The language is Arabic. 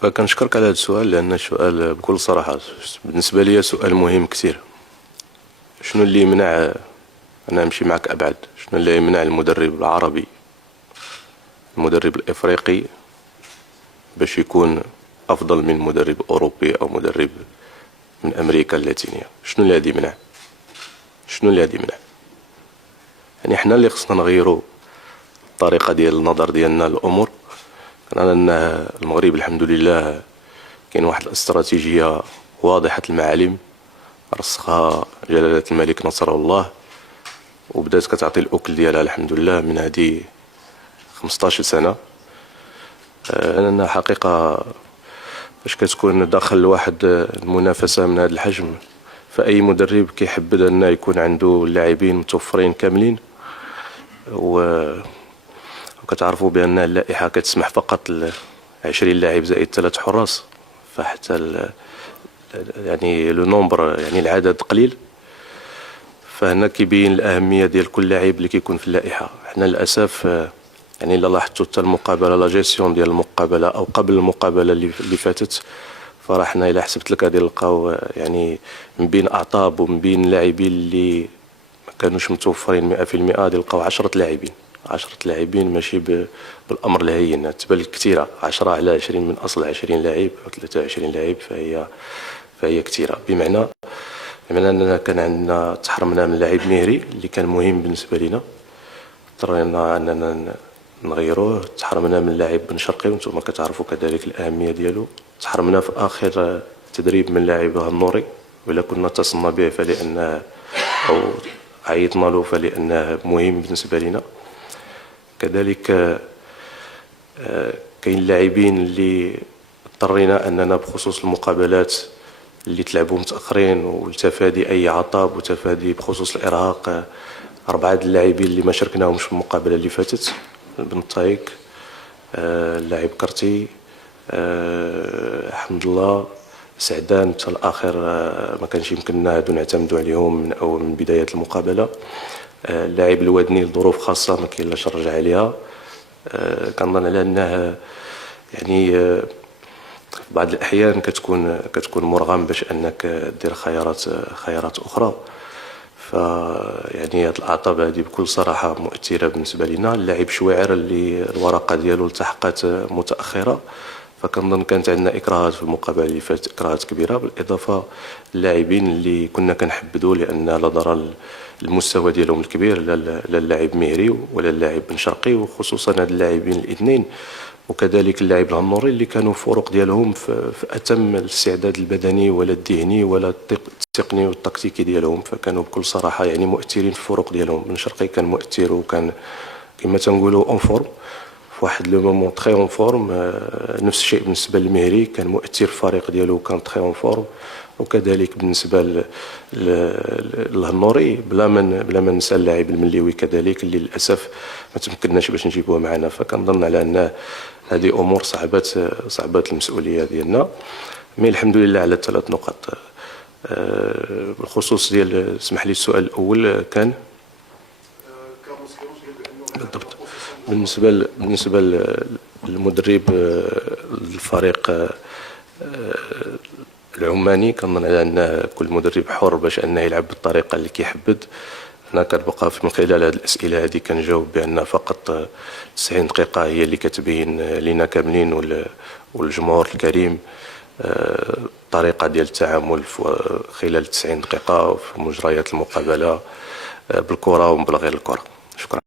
فكنشكرك على هذا السؤال، لأن السؤال بكل صراحة بالنسبة لي سؤال مهم كثير. شنو اللي يمنع، أنا نمشي معك أبعد، شنو اللي يمنع المدرب العربي، المدرب الإفريقي، باش يكون أفضل من مدرب أوروبي أو مدرب من أمريكا اللاتينية؟ شنو اللي غادي يمنع؟ شنو اللي غادي يمنع؟ يعني حنا اللي خصنا نغيرو الطريقة ديال النظر ديالنا للأمور. أن المغرب الحمد لله كاين واحد الاستراتيجية واضحة المعالم رسخها جلالة الملك نصره الله، وبدات كتعطي الأكل ديالها الحمد لله من هذه 15 سنة. أنا حقيقة فاش كتكون داخل واحد المنافسة من هذا الحجم، فأي مدرب كيحبذ أن يكون عنده اللاعبين متوفرين كاملين، وكتعرفوا بأن اللائحة كتسمح فقط 20 لاعب زائد 3 حراس، فحتى يعني لو نومبر، يعني العدد قليل. فهنا كيبين الأهمية ديال كل لاعب اللي كيكون في اللائحة. حنا للأسف يعني إلا لاحظتوا حتى المقابلة، لا جيستيون ديال المقابلة أو قبل المقابلة اللي فاتت، فراه حنا إلا حسبت لك غادي نلقاو يعني من بين أعطاب ومن بين لاعبين اللي ما كانوش متوفرين 100%، غادي نلقاو 10 لاعبين. 10 لاعبين ماشي بالأمر الهين، تبان كثيرة. 10 على 20 من أصل 20 لاعب أو 23 لاعب، فهي كثيرة. بمعنى أننا كان عندنا تحرمنا من لاعب مهري اللي كان مهم بالنسبة لنا، اضطرينا أننا نغيروه. تحرمنا من لاعب بن شرقي، وانتم كتعرفوا كذلك الأهمية ديالو. تحرمنا في آخر تدريب من لاعب النوري، وإلا كنا اتصلنا به فلأنه أو عيطنا له فلأنه مهم بالنسبة لنا. كذلك كاين لاعبين اللي اضطرينا أننا بخصوص المقابلات اللي تلعبوا متأخرين، وتفادي أي عطاب وتفادي بخصوص الإرهاق، 4 اللاعبين اللي ما شاركناهمش في المقابلة اللي فاتت: بن طايك، اللاعب كرتي، حمد الله، سعدان حتى الآخر ما كانش يمكننا هادو نعتمدوا عليهم من بداية المقابلة. اللاعب الودني لظروف خاصة ما كاين لاش نرجع عليها. كنظن على أنه يعني في بعض الأحيان كتكون مرغم باش أنك دير خيارات أخرى. يعني هاد الأعطاب هادي بكل صراحة مؤثرة بالنسبة لنا. اللاعب شويعر اللي الورقة ديالو التحقت متأخرة، فكنظن كانت عندنا إكراهات في المقابلة اللي فاتت، إكراهات كبيرة، بالإضافة اللاعبين اللي كنا كنحبذوا لأن لا ضرر المستوى ديالهم الكبير، لا اللاعب مهري ولا اللاعب بن شرقي، وخصوصا هاد اللاعبين الاثنين، وكذلك اللاعب الهنوري اللي كانوا فروق ديالهم في أتم الاستعداد البدني ولا الذهني ولا التقني والتكتيكي ديالهم، فكانوا بكل صراحة يعني مؤثرين في الفروق ديالهم. بن شرقي كان مؤثر وكان كما تنقولوا اون فورم، في واحد لو مومون تري اون فورم. نفس الشيء بالنسبة للمهري، كان مؤثر في الفريق ديالو وكان تري اون فورم. وكذلك بالنسبة للهنوري بلا ما ننسى اللاعب المليوي كذلك، اللي للأسف ما تمكناش باش نجيبوه معنا. فكنظن على أن هذه أمور صعبات المسؤولية ديالنا. مي الحمد لله على 3 نقط. بالخصوص ديال، اسمح لي، السؤال الأول كان بالضبط بالنسبة للمدرب الفريق العماني. كنظن على أن كل مدرب حر باش أنه يلعب بالطريقة اللي كيحبذ. أنا كنبقى من خلال هذه الأسئلة هذه كنجاوب بأن فقط 90 دقيقة هي اللي كتبين لنا كاملين والجمهور الكريم الطريقة ديال التعامل خلال 90 دقيقة في مجريات المقابلة بالكرة وبالغير الكرة. شكرا.